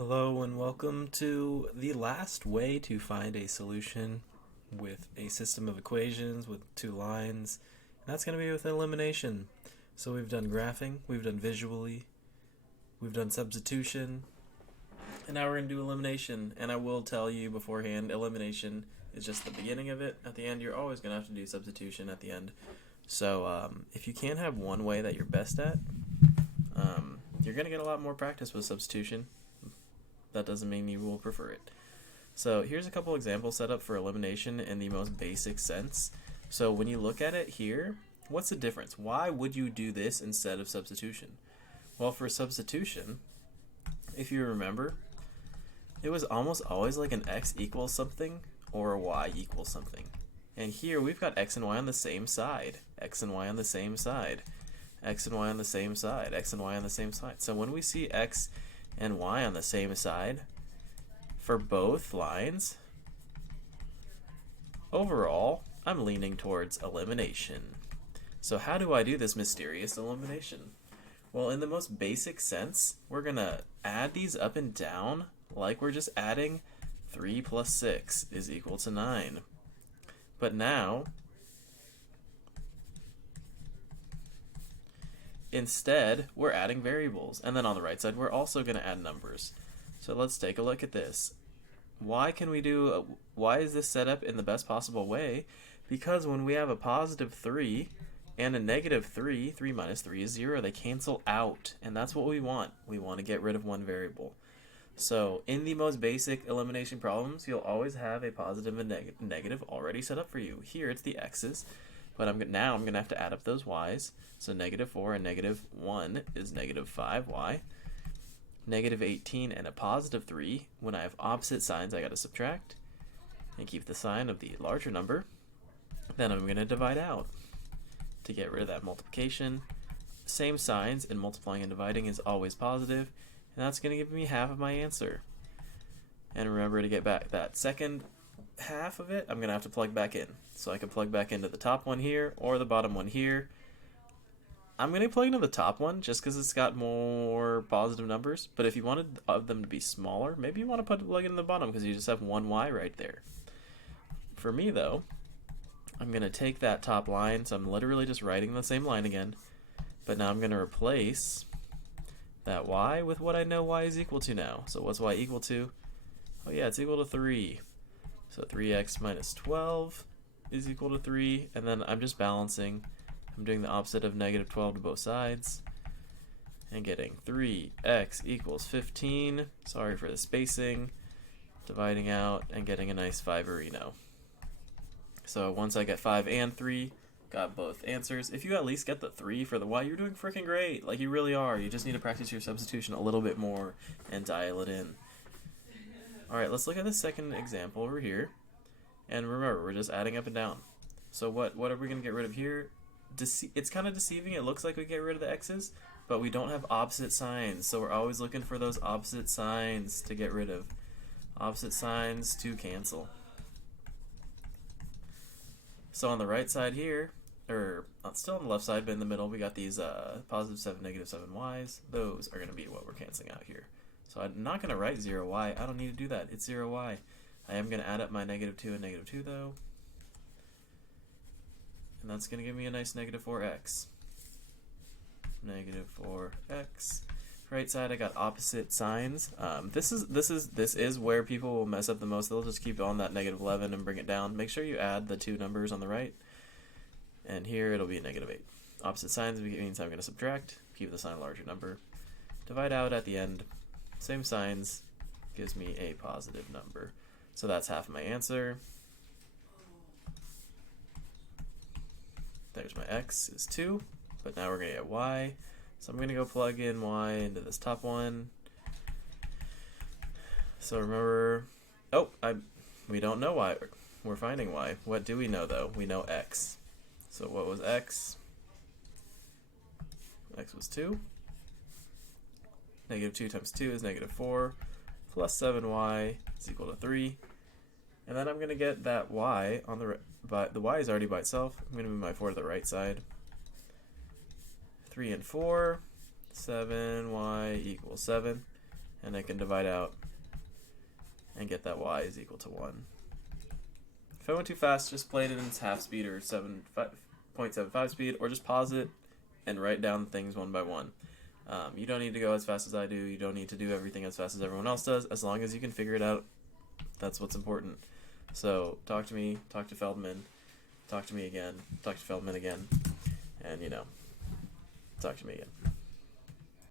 Hello and welcome to the last way to find a solution with a system of equations with two lines. And that's going to be with elimination. So we've done graphing, we've done visually, we've done substitution, and now we're going to do elimination. And I will tell you beforehand, elimination is just the beginning of it. At the end, you're always going to have to do substitution at the end. So if you can't have one way that you're best at, you're going to get a lot more practice with substitution. That doesn't mean you will prefer it. So here's a couple examples set up for elimination in the most basic sense. So when you look at it here, what's the difference? Why would you do this instead of substitution? Well, for substitution, if you remember, it was almost always like an x equals something or a y equals something. And here we've got x and y on the same side, x and y on the same side, x and y on the same side, x and y on the same side. So when we see x and y on the same side for both lines, overall, I'm leaning towards elimination. So how do I do this mysterious elimination? Well, in the most basic sense, we're going to add these up and down like we're just adding 3 plus 6 is equal to 9. But now, instead, we're adding variables. And then on the right side, we're also going to add numbers. So let's take a look at this. Why is this set up in the best possible way? Because when we have a positive 3 and a negative 3, 3 minus 3 is 0, they cancel out. And that's what we want. We want to get rid of one variable. So in the most basic elimination problems, you'll always have a positive and negative already set up for you. Here it's the x's, but now I'm going to have to add up those y's. So negative 4 and negative 1 is negative 5y. Negative 18 and a positive 3, when I have opposite signs, I got to subtract and keep the sign of the larger number. Then I'm going to divide out to get rid of that multiplication. Same signs in multiplying and dividing is always positive, and that's going to give me half of my answer. And remember, to get back that second half of it, I'm going to have to plug back in. So I can plug back into the top one here or the bottom one here. I'm going to plug into the top one just because it's got more positive numbers. But if you wanted them to be smaller, maybe you want to plug in the bottom because you just have one y right there. For me, though, I'm going to take that top line. So I'm literally just writing the same line again. But now I'm going to replace that y with what I know y is equal to now. So what's y equal to? Oh yeah, it's equal to 3. So 3x minus 12 is equal to 3. And then I'm just balancing. I'm doing the opposite of negative 12 to both sides and getting 3x equals 15. Sorry for the spacing. Dividing out and getting a nice five-erino. So once I get 5 and 3, got both answers. If you at least get the 3 for the y, you're doing freaking great. Like, you really are. You just need to practice your substitution a little bit more and dial it in. Alright, let's look at the second example over here. And remember, we're just adding up and down. So what are we going to get rid of here? It's kind of deceiving. It looks like we get rid of the x's, but we don't have opposite signs. So we're always looking for those opposite signs to get rid of. Opposite signs to cancel. So on the right side here, or still on the left side, but in the middle, we got these positive 7, negative 7 y's. Those are going to be what we're canceling out here. So I'm not going to write 0y. I don't need to do that. It's 0y. I am going to add up my negative 2 and negative 2, though. And that's going to give me a nice negative 4x. Negative 4x. Right side, I got opposite signs. This is where people will mess up the most. They'll just keep on that negative 11 and bring it down. Make sure you add the two numbers on the right. And here it'll be a negative 8. Opposite signs means I'm going to subtract, keep the sign larger number. Divide out at the end. Same signs gives me a positive number. So that's half of my answer. There's my x is 2, but now we're going to get y. So I'm going to go plug in y into this top one. So remember, we don't know y. We're finding y. What do we know, though? We know x. So what was x? X was 2. Negative 2 times 2 is negative 4. Plus 7y is equal to 3. And then I'm going to get that y on the right. But the y is already by itself. I'm going to move my 4 to the right side. 3 and 4, 7y equals 7. and I can divide out and get that y is equal to 1. If I went too fast, just play it in its half speed or 0.75 speed, or just pause it and write down things one by one. You don't need to go as fast as I do. You don't need to do everything as fast as everyone else does. As long as you can figure it out, that's what's important. So talk to me, talk to Feldman, talk to me again, talk to Feldman again, and, talk to me again.